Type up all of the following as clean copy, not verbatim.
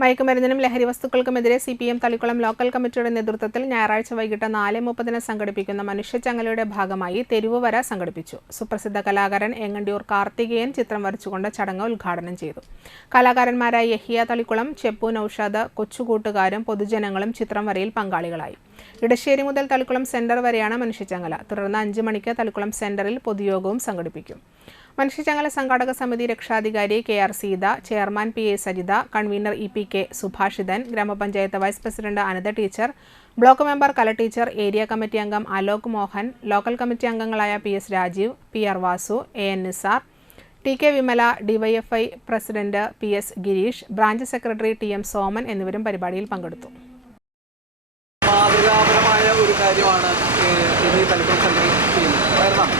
മയക്കുമരുന്നിനും ലഹരി വസ്തുക്കൾക്കുമെതിരെ CPM Thalikkulam local കമ്മിറ്റിയുടെ നേതൃത്വത്തിൽ ഞായറാഴ്ച വൈകിട്ട് 4:30 സംഘടിപ്പിക്കുന്ന മനുഷ്യച്ചങ്ങലയുടെ ഭാഗമായി തെരുവുവര സംഘടിപ്പിച്ചു. സുപ്രസിദ്ധ കലാകാരൻ എങ്ങണ്ടിയൂർ കാർത്തികേയൻ ചിത്രം വരച്ചുകൊണ്ട് ചടങ്ങ് ഉദ്ഘാടനം ചെയ്തു. കലാകാരന്മാരായ യഹിയ തളിക്കുളം, ചെപ്പു നൌഷാദ്, കൊച്ചുകൂട്ടുകാരും പൊതുജനങ്ങളും ചിത്രം വരയിൽ പങ്കാളികളായി. ഇടശ്ശേരി മുതൽ തളിക്കുളം സെന്റർ വരെയാണ് മനുഷ്യച്ചങ്ങല. തുടർന്ന് 5 മണിക്ക് തളിക്കുളം സെന്ററിൽ പൊതുയോഗവും സംഘടിപ്പിക്കും. മനുഷ്യച്ചങ്ങല സംഘാടക സമിതി രക്ഷാധികാരി KR Seetha, chairman PA Sajitha, convener EPK Subhashithan, ഗ്രാമപഞ്ചായത്ത് vice president Anantha teacher, block member Kala teacher, area committee അംഗം അലോക് മോഹൻ, ലോക്കൽ കമ്മിറ്റി അംഗങ്ങളായ PS Rajeev, PR Vasu, AN Nisar, TK Vimala, DYFI president PS Gireesh, branch secretary TM Soman എന്നിവരും പരിപാടിയിൽ പങ്കെടുത്തു. മാതൃകാപരമായ ഒരു കാര്യമാണ് ഈ തളിക്കുളം സെന്ററിൽ ചെയ്യുന്നത്. കാരണം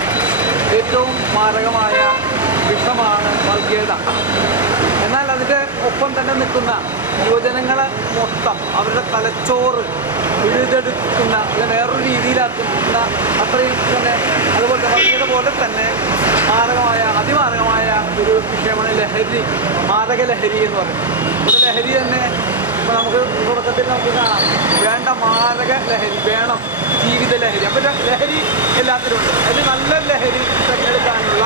ഏറ്റവും മാരകമായ വിഷമാണ് വർഗീയത. എന്നാൽ അതിൻ്റെ ഒപ്പം തന്നെ നിൽക്കുന്ന യുവജനങ്ങളെ മൊത്തം അവരുടെ തലച്ചോറ് പിഴുതെടുക്കുന്ന അല്ലെങ്കിൽ വേറൊരു രീതിയിലാക്കുന്ന അത്രയും തന്നെ അതുപോലെ വർഗീയത പോലെ തന്നെ അതിമാരകമായ ഒരു വിഷയമാണ് ലഹരി, മാരക ലഹരി എന്ന് പറയുന്നത്. ഒരു ലഹരി തന്നെ ഇപ്പോൾ നമുക്ക് തുടക്കത്തിൽ നമുക്ക് കാണാം, വേണ്ട മാരക ലഹരി വേണം, ജീവിത ലഹരി. അപ്പോൾ ലഹരി എല്ലാത്തിലുമുണ്ട്. അതിൽ നല്ല ലഹരി തിരഞ്ഞെടുക്കാനുള്ള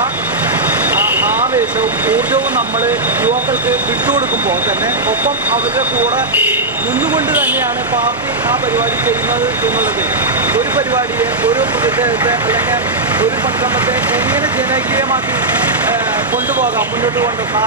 ആവേശവും ഊർജവും നമ്മൾ യുവാക്കൾക്ക് വിട്ടുകൊടുക്കുമ്പോൾ തന്നെ ഒപ്പം അവരുടെ കൂടെ നിന്നുകൊണ്ട് തന്നെയാണ് പാർട്ടി ആ പരിപാടി ചെയ്യുന്നത് എന്നുള്ളത്. ഒരു പരിപാടിയെ, ഒരു പ്രതിഷേധത്തെ അല്ലെങ്കിൽ ഒരു സംഗമത്തെ എങ്ങനെ ജനകീയമാക്കി കൊണ്ടുപോകാം, മുന്നോട്ട് കൊണ്ടുപോകാം.